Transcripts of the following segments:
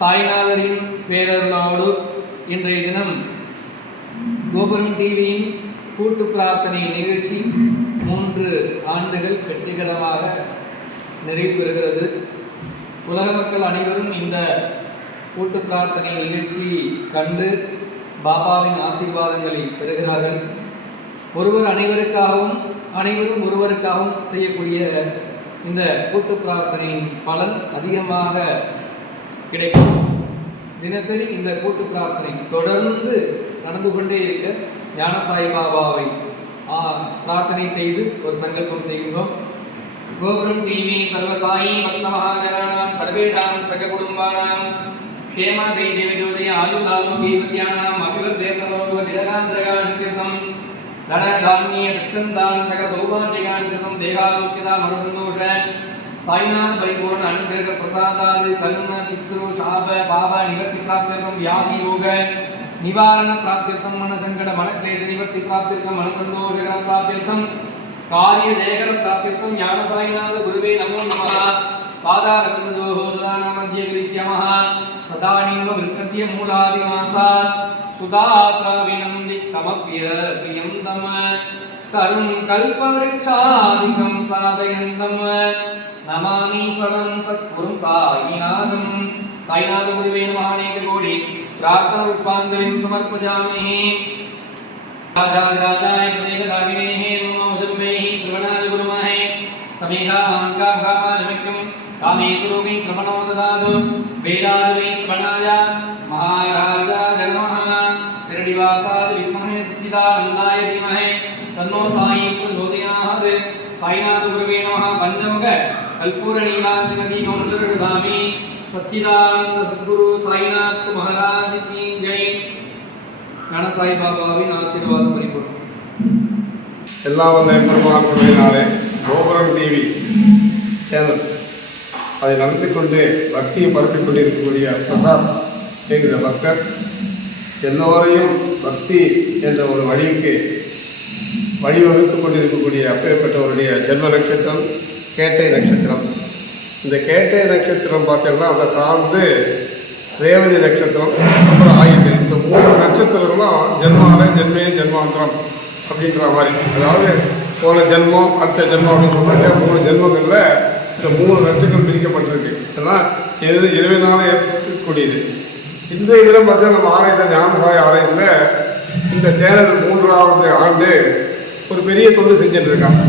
சாய்நாதரின் பேரருளோடு இன்றைய தினம் கோபுரம் டிவியின் கூட்டு பிரார்த்தனை நிகழ்ச்சி மூன்று ஆண்டுகள் வெற்றிகரமாக நிறைவு பெறுகிறது. உலக மக்கள் அனைவரும் இந்த கூட்டு பிரார்த்தனை நிகழ்ச்சி கண்டு பாபாவின் ஆசீர்வாதங்களை பெறுகிறார்கள். ஒருவர் அனைவருக்காகவும் அனைவரும் ஒருவருக்காகவும் செய்யக்கூடிய இந்த கூட்டு பிரார்த்தனையின் பலன் அதிகமாக கிடைக்கும். தினசரி இந்த கூட்டு பிரார்த்தனை தொடர்ந்து நடந்து கொண்டே இருக்க ஞான சாய்பாபாவை ஆ, பிரார்த்தனை செய்து ஒரு சங்கல்பம் செய்கின்றோம். கோபுரம் டிவி சர்வசாயி பக்த மகாஜனானாம் சர்வேஷாம் சக குடும்பானாம் க்ஷேம தைரிய விஜோதய ஆயுதாரோக்கிய வித்யானாம் அபிவர்த்தேர்த்தமோக திரகாந்திரகாண்டிருத்தம் தன தானிய சக்கந்தான சக சௌபாண்டிகாண்டிருத்தம் தேகாரோக்கியதா மனசந்தோஷ சாய்நாத பரிபூர்ண அனுகிரக பிரசாதாது கருண பித்ரு சாப பாப நிவர்த்தி பிராப்தியம் வியாதி யோக நிவாரண பிராப்தியம் மனசங்கட மனக்லேஷ நிவர்த்தி பிராப்தியம் மனசந்தோஷகர பிராப்தியம் காரிய ஜெயகர பிராப்தியம் ஞான சாய்நாத குருவே நமோ நமः. பாதாரவிந்தோஹோ சதா நாமத்ய கிரிஷ்யமः சதா நிம்ப விருக்கத்ய மூலாதிமாசாத் சுதாசாவினம் திக்தமப்ய பிரியம் தம. தரும் கல்பவிருட்சாதிகம் சாதயந்தம். நமாமீஸ்வரம் சத்குரும் சாயிநாதம் சாய்நாத குருவே மகானேக கோடி பிரார்த்தன புஷ்பாஞ்சலிம் சமர்ப்பஜாமி ராஜாதிராஜாய பிரதேகதாகினேஹே மமோதும்பேஹி சிரவணாய குருமாஹே சமேகா அங்கா காமாஜமிக்கம் காமேஸ்வரோகை சிரவணோ ததாது வேதாதவை சிரவணாய மகாராஜா ஜனமஹா சிரடிவாசாது வித்மஹே சச்சிதானந்தாய தீமஹே தன்னோ சாயி பிரச்சோதயாஹது சாய்நாத குருவே நமஹ பஞ்சமுக கல்பூரணிகாந்தினதி மந்திரதாமி சச்சிதானந்த சத்குரு சாய்நாத் மகாராஜ் கி ஜெய். ஞானசாய் பாபாவின் ஆசீர்வாதம் பரிபூர்ணம். எல்லாம் வந்த பெருமாள் கோபுரம் டிவி சேனல் அதை நடந்து கொண்டு பக்தியை பரப்பிக் கொண்டிருக்கக்கூடிய பிரசாத் என்கிற பக்தர் எல்லோரையும் பக்தி என்ற ஒரு வழிக்கு வழிவகுத்து கொண்டிருக்கக்கூடிய அப்பேற்பட்டவருடைய ஜென்ம நட்சத்திரம் கேட்டை நட்சத்திரம். இந்த கேட்டை நட்சத்திரம் பார்த்தீங்கன்னா அதை சார்ந்து ரேவதி நட்சத்திரம் அப்புறம் ஆயுள் இந்த மூணு நட்சத்திரங்களும் ஜென்மால ஜென்மே ஜென்மாந்திரம் அப்படின்ற மாதிரி. அதாவது போன ஜென்மம் அடுத்த ஜென்மம் அப்படின்னு சொல்லிட்டு மூணு ஜென்மங்களில் இந்த மூணு நட்சத்திரம் பிரிக்கப்பட்டிருக்கு. இதெல்லாம் இரு இருவினால ஏற்படக்கூடியது. இந்த இதில் பார்த்தா நம்ம ஆலயத்தில் ஞானசாய ஆலயத்தில் இந்த சேனல் மூன்றாவது ஆண்டு ஒரு பெரிய தொண்டு செஞ்சுட்டு இருக்காங்க.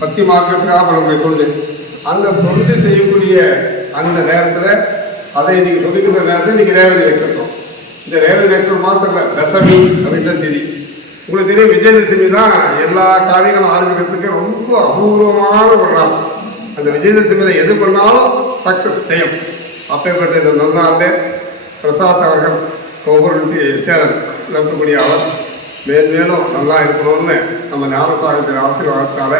பக்தி மார்க்கத்துக்காக நம்முடைய தொண்டு அந்த தொண்டு செய்யக்கூடிய அந்த நேரத்தில் அதை நீங்கள் சொல்லிக்கிற நேரத்தில் நீங்கள் ரேவதி நட்சத்திரம். இந்த ரேவதி நட்சத்திரம் மாத்திரம் தசமி அப்படின்ற தெரியும் உங்களுக்கு தெரியும் விஜயதசமி தான் எல்லா காரியங்களும் ஆரம்பிக்கிறதுக்கு ரொம்ப அபூர்வமான ஒரு நாள். அந்த விஜயதசமியில் எது பண்ணாலும் சக்ஸஸ் டைம் அப்பேற்பட்ட இந்த நன்னாளில் பிரசாத் அவர்கள் ஒவ்வொரு சேரன் நடத்தக்கூடிய அவர் மேன்மேலும் நல்லா இருக்கணும்னு நம்ம ஞானசாகத்தின் ஆசீர்வாதத்தால்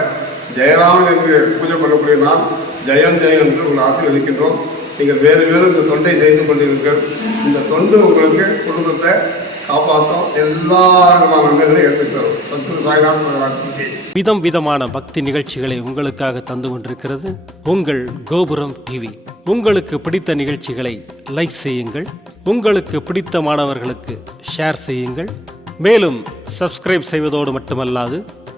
ஜெயராமன் என்று பூஜை பண்ணக்கூடிய நான் ஜெயம் ஜெயம் என்று உங்களை ஆசீர்வதிக்கின்றோம் நீங்கள் வேறு வேறு இந்த தொண்டை செய்து கொண்டிருக்கீர்கள் இந்த தொண்டு உங்களுக்கு குடும்பத்தை காப்பாற்றும் எல்லா விதம் விதமான பக்தி நிகழ்ச்சிகளை உங்களுக்காக தந்து கொண்டிருக்கிறது. உங்கள் கோபுரம் டிவி உங்களுக்கு பிடித்த நிகழ்ச்சிகளை லைக் செய்யுங்கள். உங்களுக்கு பிடித்த மாணவர்களுக்கு ஷேர் செய்யுங்கள். மேலும் சப்ஸ்கிரைப் செய்வதோடு மட்டுமல்லாது